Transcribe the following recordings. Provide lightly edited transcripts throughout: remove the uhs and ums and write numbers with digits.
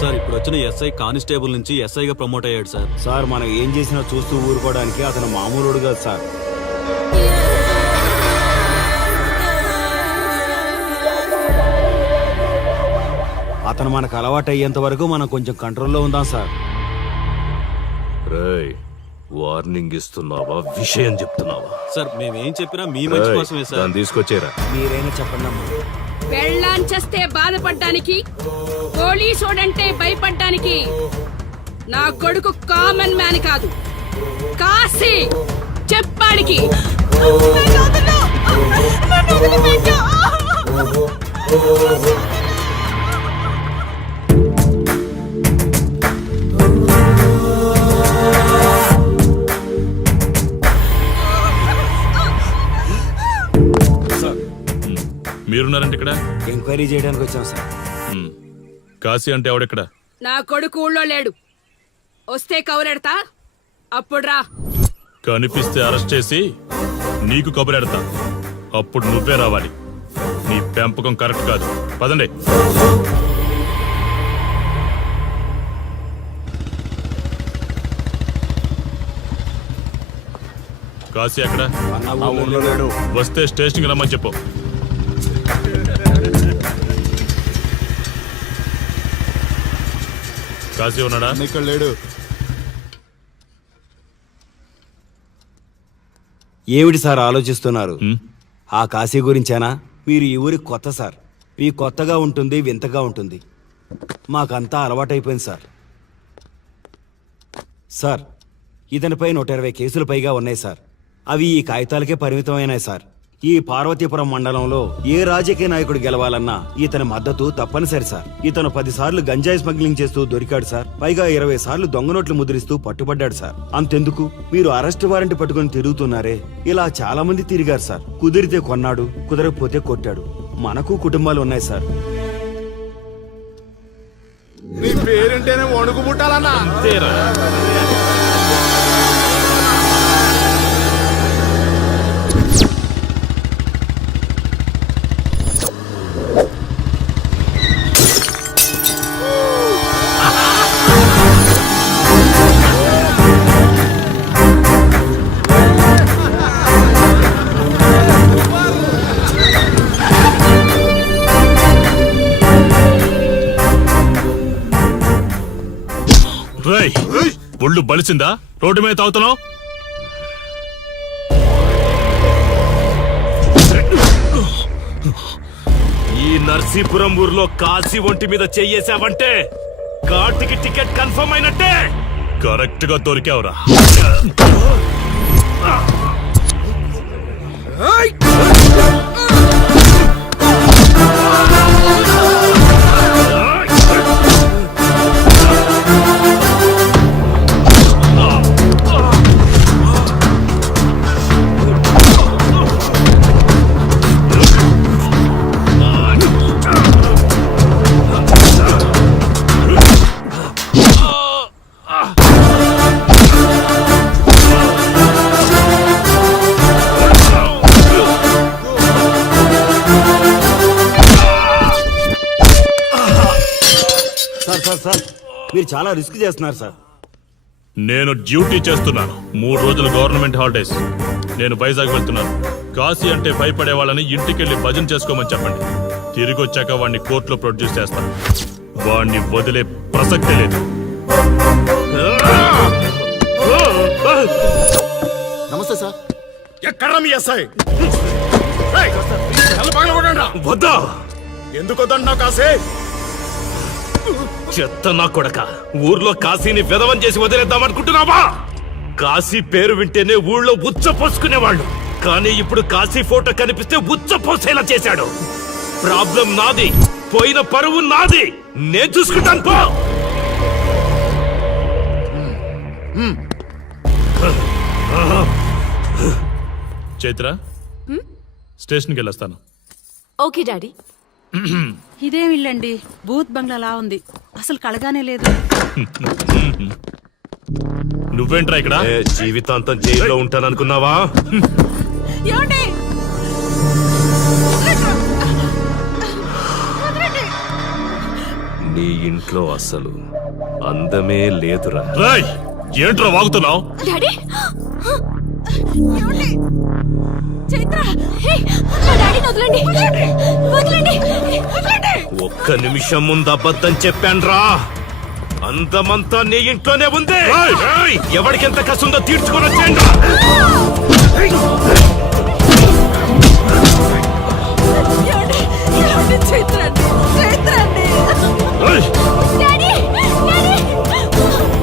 Sir ఇప్పుడు వచ్చిన SI constable నుంచి ఎస్ఐగా ప్రమోట్ అయ్యాడు సార్. సార్ మనం ఏం చేసినా చూస్తూ ఊరుకోవడానికి అతను మామూలుడు కాదు సార్. అతను మనకు అలవాటు అయ్యేంత వరకు మనం కొంచెం కంట్రోల్లో ఉందాం సార్. రేయ్, వార్నింగ్ ఇస్తున్నావా విషయం చెప్తున్నావా? సార్ మేమేం చెప్పినా మీ మంచి కోసమే సార్. దాన్ని తీసుకొచ్చేరా. మీరైనా చెప్పండి అమ్మా. పెళ్ళాంచేస్తే బాధపడ్డానికి, పోలీసోడంటే భయపడ్డానికి నా కొడుకు కామన్ మ్యాన్ కాదు, కాశీ చెప్పాడికి. మీరున్నారంటే ఇక్కడ ఎంక్వైరీ చేయడానికి వచ్చాం సార్. కాశీ అంటే ఎవడెక్కడ? నా కొడుకు ఊళ్ళో లేడు, వస్తే కౌరెడతా, అప్పుడు రా. కనిపిస్తే అరెస్ట్ చేసి నీకు కబురెడతా, అప్పుడు నువ్వే రావాలి. నీ పెంపకం కరెక్ట్ కాదు. పదండి. కాశీ ఎక్కడ? వస్తే స్టేషన్కి రమ్మని చెప్పు. కాశీ ఉన్నాడా? ఇక్కడ లేడు. ఏమిటి సార్ ఆలోచిస్తున్నారు? ఆ కాశీ గురించేనా? మీరు ఈ ఊరికి కొత్త సార్. మీ కొత్తగా ఉంటుంది, వింతగా ఉంటుంది. మాకంతా అలవాటైపోయింది సార్. సార్, ఇతనిపై 120 కేసులు పైగా ఉన్నాయి సార్. అవి ఈ కాగితాలకే పరిమితమైనాయి సార్. ఈ పార్వతీపురం మండలంలో ఏ రాజకీయ నాయకుడు గెలవాలన్నా ఇతని మద్దతు తప్పనిసరి సార్. ఇతను 10 సార్లు గంజాయి స్మగ్లింగ్ చేస్తూ దొరికాడు సార్. పైగా 20 సార్లు దొంగ నోట్లు ముద్రిస్తూ పట్టుబడ్డాడు సార్. అంతెందుకు, మీరు అరెస్ట్ వారెంట్ పట్టుకుని తిరుగుతున్నారే, ఇలా చాలా మంది తిరిగారు సార్. కుదిరితే కొన్నాడు, కుదరకపోతే కొట్టాడు. మనకు కుటుంబాలు ఉన్నాయి సార్. నీ పేరుంటేనే వణుకు పుట్టాలన్నా. ఒళ్ళు బలిసిందా? రోడ్డు మీద తాగుతున్నావు? ఈ నర్సీపురం ఊర్లో కాశీ ఒంటి మీద చెయ్యేసావంటే కార్తికి టికెట్ కన్ఫర్మ్ అయినట్టే. కరెక్ట్ గా దొరికావురా. సార్, మీరు చాలా రిస్క్ చేస్తున్నారు సార్. నేను డ్యూటీ చేస్తున్నాను. 3 రోజులు గవర్నమెంట్ హాలిడేస్. నేను వైజాగ్ వెళ్తున్నాను. కాశీ అంటే భయపడే వాళ్ళని ఇంటికెళ్ళి భజన చేసుకోమని చెప్పండి. తిరిగి వచ్చాక వాడిని కోర్టులో ప్రొడ్యూస్ చేస్తాను. వాడిని వదిలే ప్రసక్తే లేదు. నమస్తే సార్. ఎక్కడ మీ ఎస్ఐ? వద్దా? ఎందుకు వద్దంటున్నావు కాశీ? చెత్త నా కొడక, ఊర్లో కాశీని విధవం చేసి వదిలేద్దామనుకుంటున్నావా? కాశీ పేరు వింటేనే ఊళ్ళో ఉచ్చ పోసుకునేవాళ్ళు, కానీ ఇప్పుడు కాశీ ఫోటో కనిపిస్తే ఉచ్చ పోసేలా చేశాడు. ప్రాబ్లం నాది, పోయిన పరువు నాది. నేను చూసుకుంటాను పో. చైత్ర, స్టేషన్కి వెళ్ళొస్తాను. Okay daddy. ఇదేం ఇల్లండి, బూత్ బంగ్లాలా ఉంది, అసలు కలగానే లేదు. నువ్వేంట్రా ఇక్కడ? జీవితాంతం జైల్లో ఉంటాననుకున్నావా? నీ ఇంట్లో అసలు అందమే లేదురా. రేయ్ ఏంట్రా వాగుతున్నావు? డాడీ ఏమండి? చైత్ర హే, మా డాడీని వదలండి వదలండి వదలండి. ఒక్క నిమిషం ముందు అబద్ధం చెప్పాన్రా. అందమంతా నీ ఇంట్లోనే ఉంది. ఏయ్, ఎవడికెంత కసుందో తీర్చుకొని వచ్చేయండి. ఏమండి? ఏమండి? చైత్ర అండి చైత్ర అండి. డాడీ డాడీ వదలు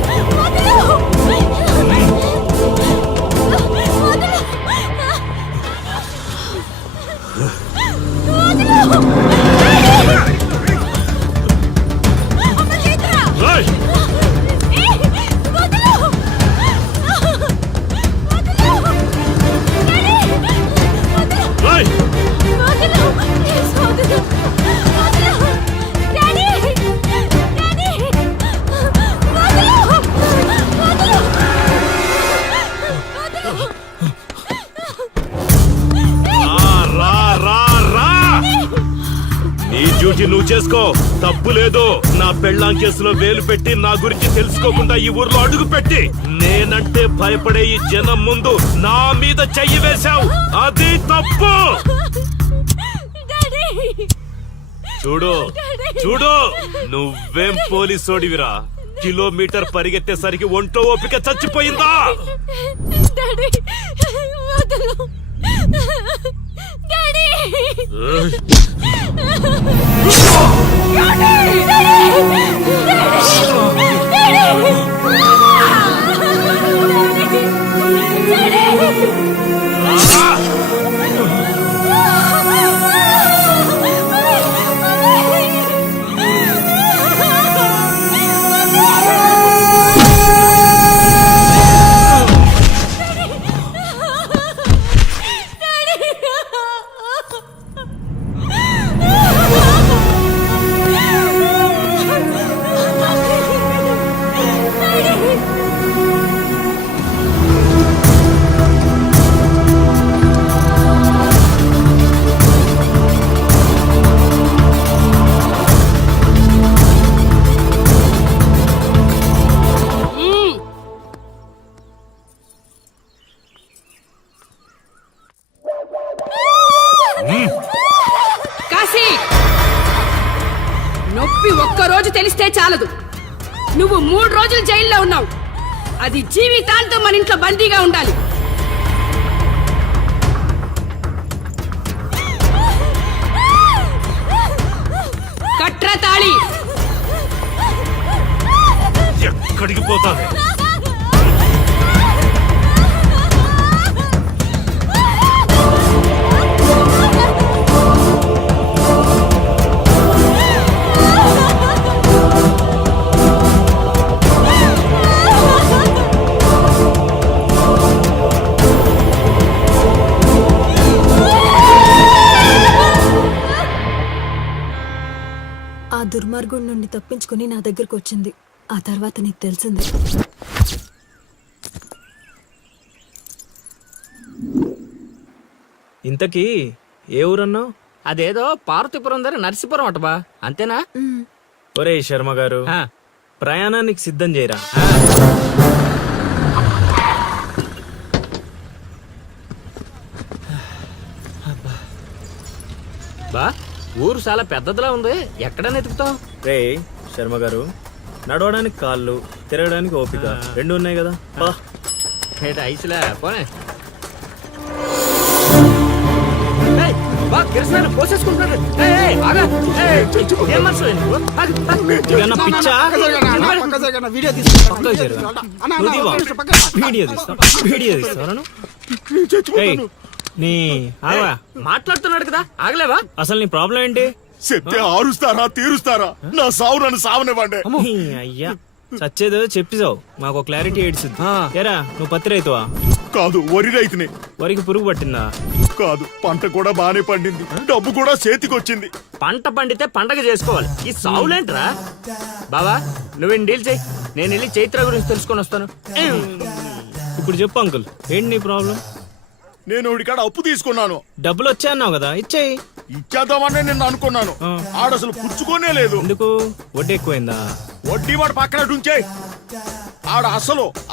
డ్యూటీ నువ్వు చేసుకో, తప్పు లేదు. నా పెళ్ళాం కేసులో వేలు పెట్టి నా గురించి తెలుసుకోకుండా ఈ ఊర్లో అడుగు పెట్టి నేనంటే భయపడే ఈ జనం ముందు నా మీద చెయ్యి వేశావు, అది తప్పు. చూడు చూడు, నువ్వేం పోలీసోడివిరా. కిలోమీటర్ పరిగెత్తేసరికి ఒంట్లో ఓపిక చచ్చిపోయిందా? డాడీ వదలు డాడీ కాశీ, నొప్పి ఒక్కరోజు తెలిస్తే చాలదు. నువ్వు 3 రోజులు జైల్లో ఉన్నావు. అది జీవితాంతం మన ఇంట్లో బందీగా ఉండాలి. కట్రా తాళి. ఎక్కడికి పోతావే? ఆ దుర్మార్గుడి నుండి తప్పించుకుని నా దగ్గరకు వచ్చింది. ఆ తర్వాత నీకు తెలిసింది. ఇంతకీ ఏ ఊరన్నావు? అదేదో పార్వతీపురం దగ్గర నరసీపురం అటబా, అంతేనా? ఒరే శర్మ గారు, ప్రయాణానికి సిద్ధం చేయరా. బా, ఊరు చాలా పెద్దదిలా ఉంది. ఎక్కడైనా ఎతుకుతావు? రే శర్మ గారు, నడవడానికి కాళ్ళు, తిరగడానికి ఓపిక రెండు ఉన్నాయి కదా. ఐసులా పోనే. పోసేసుకుంటున్నాడు. మాట్లాడుతున్నాడు కదా, ఆగలేవా? అసలు నీ ప్రాబ్లం ఏంటి? చెప్తే ఆరుస్తారా తీరుస్తారా? నా సావు నన్ను సావనివ్వండి. అయ్యా చచ్చేదో చెప్పిసావు, మాకు క్లారిటీ ఏడ్చుద్ది. ఏరా, నువ్వు పత్తి రైతువా? కాదు, వరి రైతుని. వరికి పురుగు పట్టిందా? కాదు, పంట కూడా బానే పండింది, డబ్బు కూడా చేతికొచ్చింది. పంట పండితే పండగ చేసుకోవాలి, ఈ సావులేంట్రా? బావా, నువ్వేం డీల్ చేయి, నేను వెళ్ళి చైత్ర గురించి తెలుసుకొని వస్తాను. ఇప్పుడు చెప్పు అంకుల్, ఏంటి నీ ప్రాబ్లం? నేను ఒకటికాడ అప్పు తీసుకున్నాను. డబ్బులు వచ్చాయన్నావు కదా, ఇచ్చేయి. ఇచ్చేద్దామని నిన్ను అనుకున్నాను ఆడసలు పుచ్చుకోనే లేదు. ఎందుకు వడ్డీ ఎక్కువైందా? వడ్డీ వాడు పక్కన ఉంచే.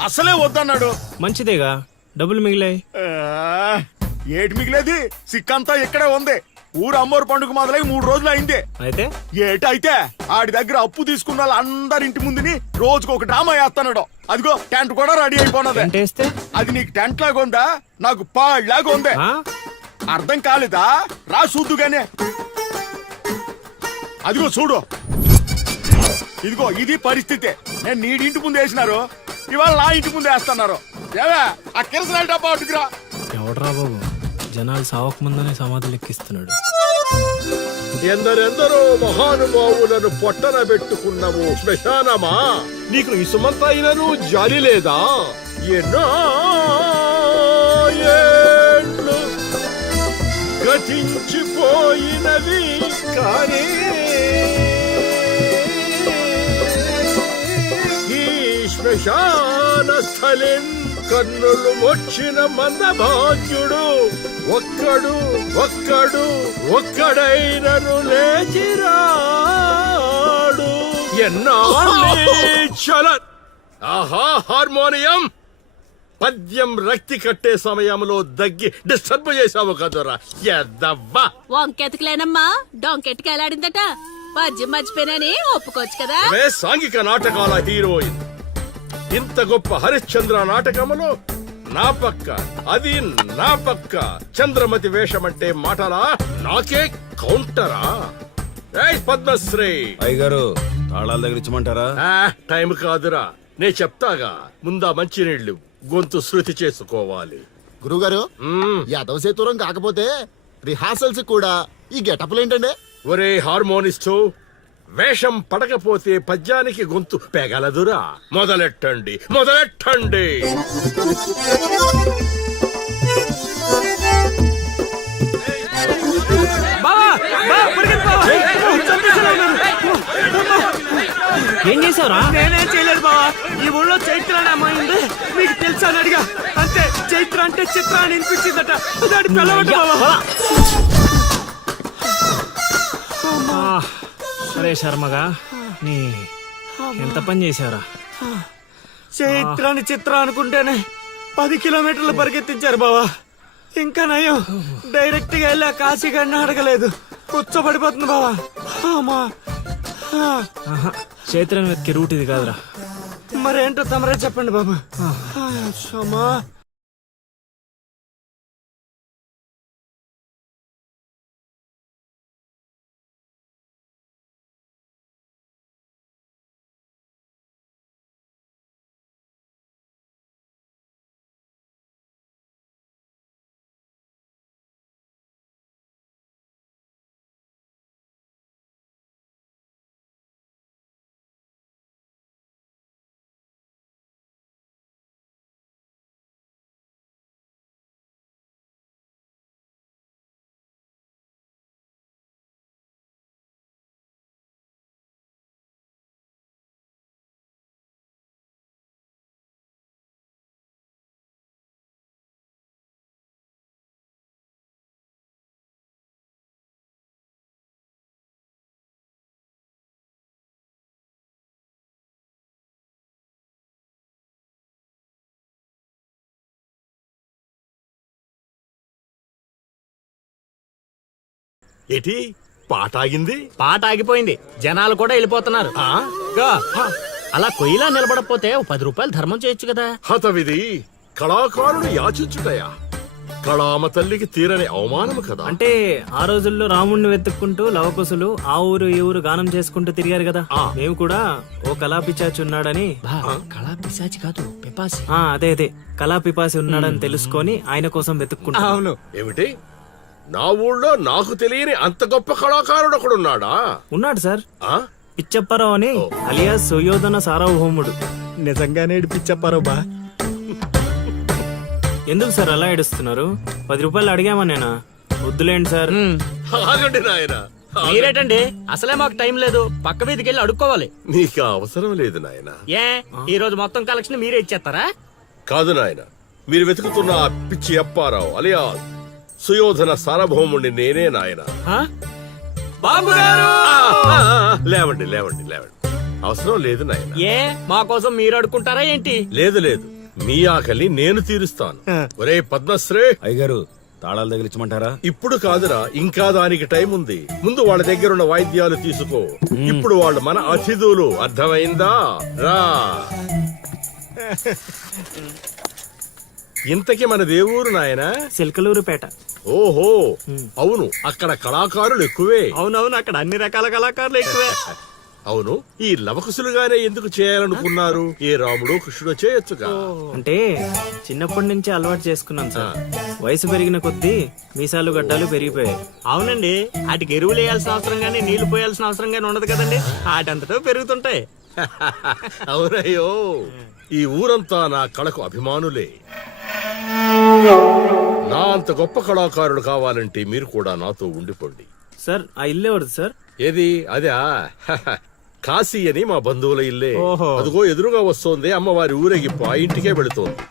అసలే వద్దన్నాడు. మంచిదేగా, డబ్బులు మిగిలాయి. ఆ, ఏటి మిగిలేది? సిక్కంతా ఇక్కడే ఉంది. ఊరు అమ్మోరు పండుగ మొదలై 3 రోజులు అయింది. అయితే ఏటైతే ఆడి దగ్గర అప్పు తీసుకున్న వాళ్ళు అందరి ఇంటి ముందుని రోజుకు ఒక డ్రామా వేస్తున్నాడు. అదిగో టెంట్ కూడా రెడీ అయిపోయినది. టెంటేస్తే అది నీకు టెంట్ లాగా ఉందా, నాకు పాళ్ళలాగా ఉంది. ఆ? అర్థం కాలేదా? రా చూద్దుగానే. అదిగో చూడు, ఇదిగో ఇది పరిస్థితి. నేను నీడింటి ముందు వేసినారు, ఇవాళ నా ఇంటి ముందు వేస్తున్నారు. ఏవే ఆ కిరసనాలు డబ్బా ఒకటికిరా. ఎవడరా బాబు, జనాలు సావక ముందనే సమాధులు ఎక్కిస్తున్నాడు. ఎందరెందరో మహానుభావులను పొట్టన పెట్టుకున్నావు శ్మశానమా, నీకు ఇసుమంతైనను జాలి లేదా? ఎన్నో ఏండ్లు గతించిపోయినవి కానీ ఈ శ్మశాన స్థలిన్ కన్నులు వచ్చిన మందభాగ్యుడు ఒక్కడైనను లేచిరాడు. ఎన్నాళ్ళ ఆహా హార్మోనియం పద్యం రక్తి కట్టే సమయంలో దగ్గి డిస్టర్బ్ చేశావు కదరా ఎద్దవ్వా. వంకెతకలేనమ్మా, డొంకెట్టుకు ఎలాడిందట. పద్యం మర్చిపోయినని ఒప్పుకోవచ్చు కదా. అవే సాంఘిక నాటకాల హీరోయిన్. ఇంత గొప్ప హరిశ్చంద్ర నాటకములో నా పక్క చంద్రమతి వేషమంటే మాటలా, నాకే కౌంటరా? ఏయ్ పద్మశ్రీ అయ్యగారు తాళాల దగ్గర ఇచ్చమంటారా? టైం కాదురా, నే చెప్తాగా. ముందా మంచినీళ్లు గొంతు శృతి చేసుకోవాలి. గురుగారు, యాదవ సేతురం కాకపోతే రిహార్సల్స్ కూడా ఈ గెటప్లు ఏంటండి? ఒరే హార్మోనిస్టు, వేషం పడకపోతే పద్యానికి గొంతు పెగలదురా. మొదలెట్టండి. ఏం చేసావురా? నేనేం చేయలేదు బావా. ఈ ఊళ్ళో చైత్ర అనే అమ్మాయి ఉంది, మీకు తెలుసా అని అడిగా. అంతే, చైత్ర అంటే చిత్ర అని వినిపించిందట. దాని పిల్లవట బావా. అరే శర్మగా, నీ ఎంత పని చేశారా? చైత్రాన్ని చిత్ర అనుకుంటేనే 10 కిలోమీటర్లు పరిగెత్తించారు బావా. ఇంకా నయం, డైరెక్ట్ గా వెళ్ళా కాశీగాడిని అడగలేదు. కూర్చోబడిపోతుంది బావా. చైత్రం వెతికి రూట్ ఇది కాదురా. మరేంటో తమరే చెప్పండి బాబు. అమ్మా, ఏటి పాట ఆగింది? పాట ఆగిపోయింది, జనాలు కూడా వెళ్ళిపోతున్నారు. అలా కొయ్యిలా నిలబడపోతే 10 రూపాయలు ధర్మం చేయొచ్చు కదా. హతవిధి కళాకారుడు యాచించుటయా? కళామ తల్లికి తీరని అవమానము కదా. అంటే ఆ రోజుల్లో రాముణ్ణి వెతుక్కుంటూ లవకుశులు ఆ ఊరు ఈ ఊరు గానం చేసుకుంటూ తిరిగారు కదా. మేము కూడా ఓ కళా పిశాచి ఉన్నాడని. కళా పిశాచి కాదు, పిపాసి. అదే కళా పిపాసి ఉన్నాడని తెలుసుకొని ఆయన కోసం వెతుక్కుంటా. అవును. ఏమిటి, నా ఊళ్ళో నాకు తెలియని అంత గొప్ప కళాకారుడు ఒకడున్నాడా? ఉన్నాడు సార్, ఆ? పిచ్చప్పారావు అని, అలియాస్ సుయోధన సార్వభౌముడు. నిజంగానే పిచ్చప్పారావు బా. ఎందుకు సార్ అలా ఏడుస్తున్నారు? 10 రూపాయలు అడిగామా నేనా? వద్దులేండి సార్. ఆగండి నాయన. మీరేటండి, అసలే మాకు టైం లేదు. పక్క వీధికి వెళ్ళి అడుక్కోవాలి. నీకు అవసరం లేదు నాయన. ఏ ఈ రోజు మొత్తం కలెక్షన్ మీరే ఇచ్చేస్తారా? కాదు నాయన, మీరు వెతుకుతున్న ఆ పిచ్చి అప్పారావు అలియా సుయోధన సార్వభౌముణ్ణి నేనే నాయన. బాబు గారు లేవండి లేవండి లేవండి, అవసరం లేదు నాయన. ఏ మా కోసం మీరు అడుకుంటారా ఏంటి? లేదు లేదు, మీ ఆకలి నేను తీరుస్తాను. ఒరే పద్మశ్రీ, అయ్యగారు తాళాలు తగిలించమంటారా? ఇప్పుడు కాదురా, ఇంకా దానికి టైం ఉంది. ముందు వాళ్ళ దగ్గరున్న వాయిద్యాలు తీసుకో. ఇప్పుడు వాళ్ళు మన అతిథులు, అర్థమైందా? రా. ఇంతకీ మన దేవురు నాయనా? సిల్కలూరుపేట. ఓహో, అవును, అక్కడ కళాకారులు ఎక్కువే. అవునవును, అక్కడ అన్ని రకాల కళాకారులు ఎక్కువే. అవును, ఈ లవకుశులుగానే ఎందుకు చేయాలనుకున్నారు? ఏ రాముడు కృష్ణుడు చేయొచ్చుగా. అంటే చిన్నప్పటి నుంచి అలవాటు చేసుకున్నాను సార్. వయసు పెరిగిన కొద్దీ మీసాలు గడ్డాలు పెరిగిపోయాయి. అవునండి, వాటికి ఎరువులు వేయాల్సిన అవసరం గానీ నీళ్లు పోయాల్సిన అవసరం గానీ ఉండదు కదండి, వాటంతటో పెరుగుతుంటాయి. అవునయ్యో, ఈ ఊరంతా నా కళకు అభిమానులే. నా అంత గొప్ప కళాకారుడు కావాలంటే మీరు కూడా నాతో ఉండిపోండి. సార్ ఆ ఇల్లు ఎవరిది సార్? ఏది అదా? కాశీ అని మా బంధువుల ఇల్లే. ఓహో. అదిగో ఎదురుగా వస్తోంది అమ్మవారి ఊరేగింపు, ఆ ఇంటికే వెళుతోంది.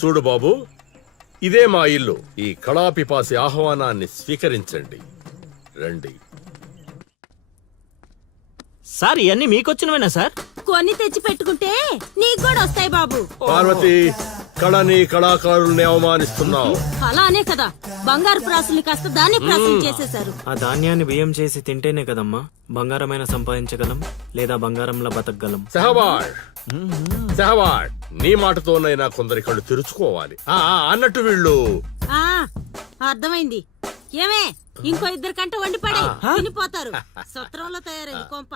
చూడు బాబు, ఇదే మా ఇల్లు. ఈ కళాపిపాసి ఆహ్వానాన్ని స్వీకరించండి. రండి. సార్ ఇవన్నీ మీకొచ్చినవేనా సార్? కొన్ని తెచ్చి పెట్టుకుంటే నీకు కూడా వస్తాయి బాబు. పార్వతి, కళని కళాకారుల్ని అవమానిస్తున్నావు. అలానే కదా బంగారు ప్రాసులు కాస్త దాన్ని ప్రాసులు చేసేశారు. ఆ ధాన్యాన్ని బియ్యం చేసి తింటేనే కదమ్మా బంగారమైన సంపాదించగలం, లేదా బంగారంలో బతకగలం. సెహబాష్ సెహబాష్, నీ మాటతోనైనా కొందరి కళ్ళు తెరుచుకోవాలి. అన్నట్టు వీళ్ళు ఆ అర్థమైంది. ఏమే ఇంకో ఇద్దరు కంటే వండి పడే తినిపోతారు. సత్రంలో తయారైంది కొంప.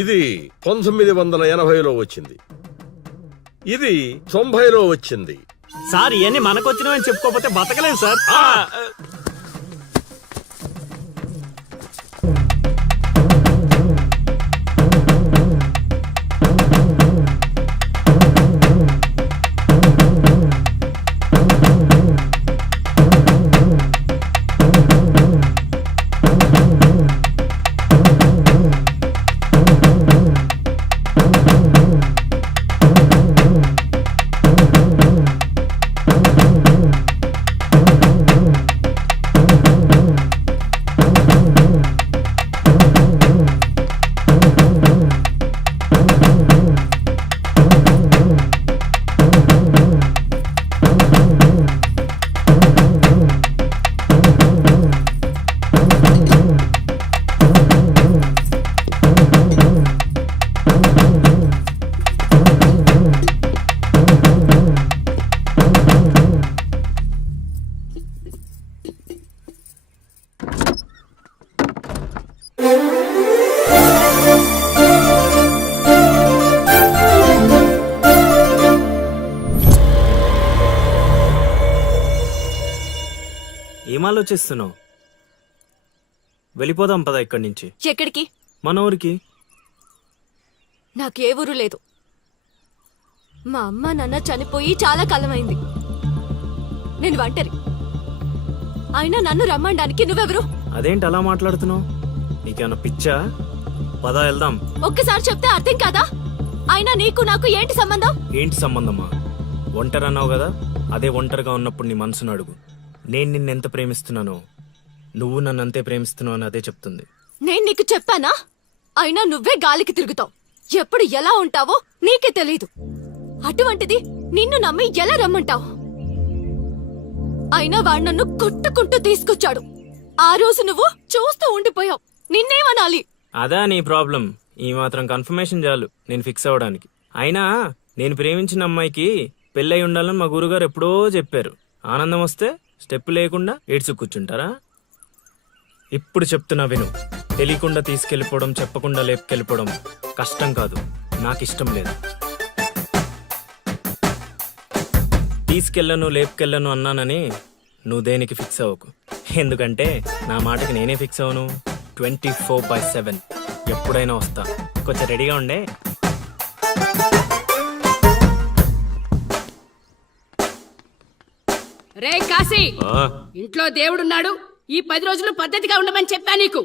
ఇది 1980లో వచ్చింది, ఇది 90లో వచ్చింది. సార్ ఇవన్నీ మనకొచ్చినవని చెప్పుకోకపోతే బతకలేదు సార్. ఏం ఆలోచిస్తున్నావు? వెళ్ళిపోదాం పద ఇక్కడి నుంచి. ఎక్కడికి? మన ఊరికి. నాకే ఊరు లేదు. మా అమ్మ నాన్న చనిపోయి చాలా కాలమైంది. నేను ఒంటరి. అయినా నన్ను రమ్మడానికి నువ్వెవరు? అదేంటి అలా మాట్లాడుతున్నావు? నీకేమన్నా పిచ్చా? పద వెళ్దాం. ఒక్కసారి చెప్తే అర్థం కాదా? అయినా నీకు నాకు ఏంటి సంబంధం? ఏంటి సంబంధమా? ఒంటరి అన్నావు కదా, అదే ఒంటరిగా ఉన్నప్పుడు నీ మనసును అడుగు. నేను నిన్నెంత ప్రేమిస్తున్నానో నువ్వు నన్ను అంతే ప్రేమిస్తున్నావు అని అదే చెప్తుంది. నేను నీకు చెప్పానా? అయినా నువ్వే గాలికి తిరుగుతావు. ఎప్పుడు ఎలా ఉంటావో నీకే తెలీదు. అటువంటిది నిన్ను నమ్మి ఎలా రమ్మంటావు? అయినా వాడు నన్ను కొట్టుకుంటూ తీసుకొచ్చాడు. ఆ రోజు నువ్వు చూస్తూ ఉండిపోయావు. నిన్నేమనాలి? అదా నీ ప్రాబ్లం? ఈ మాత్రం కన్ఫర్మేషన్ చాలు నేను ఫిక్స్ అవ్వడానికి. అయినా నేను ప్రేమించిన అమ్మాయికి పెళ్ళై ఉండాలని మా గురుగారు ఎప్పుడో చెప్పారు. ఆనందం వస్తే స్టెప్ లేకుండా ఏడ్చి కూర్చుంటారా? ఇప్పుడు చెప్తున్నా విను. తెలియకుండా తీసుకెళ్ళిపోవడం, చెప్పకుండా లేపుకెళ్ళిపోవడం కష్టం కాదు, నాకు ఇష్టం లేదు. తీసుకెళ్ళను లేపుకెళ్ళను అన్నానని నువ్వు దేనికి ఫిక్స్ అవ్వకు. ఎందుకంటే నా మాటకి నేనే ఫిక్స్ అవను. 24/7 ఎప్పుడైనా వస్తా. కొంచెం రెడీగా ఉండే. రే కాశీ, ఇంట్లో దేవుడున్నాడు. ఈ 10 రోజులు పద్ధతిగా ఉండమని చెప్పా నీకు.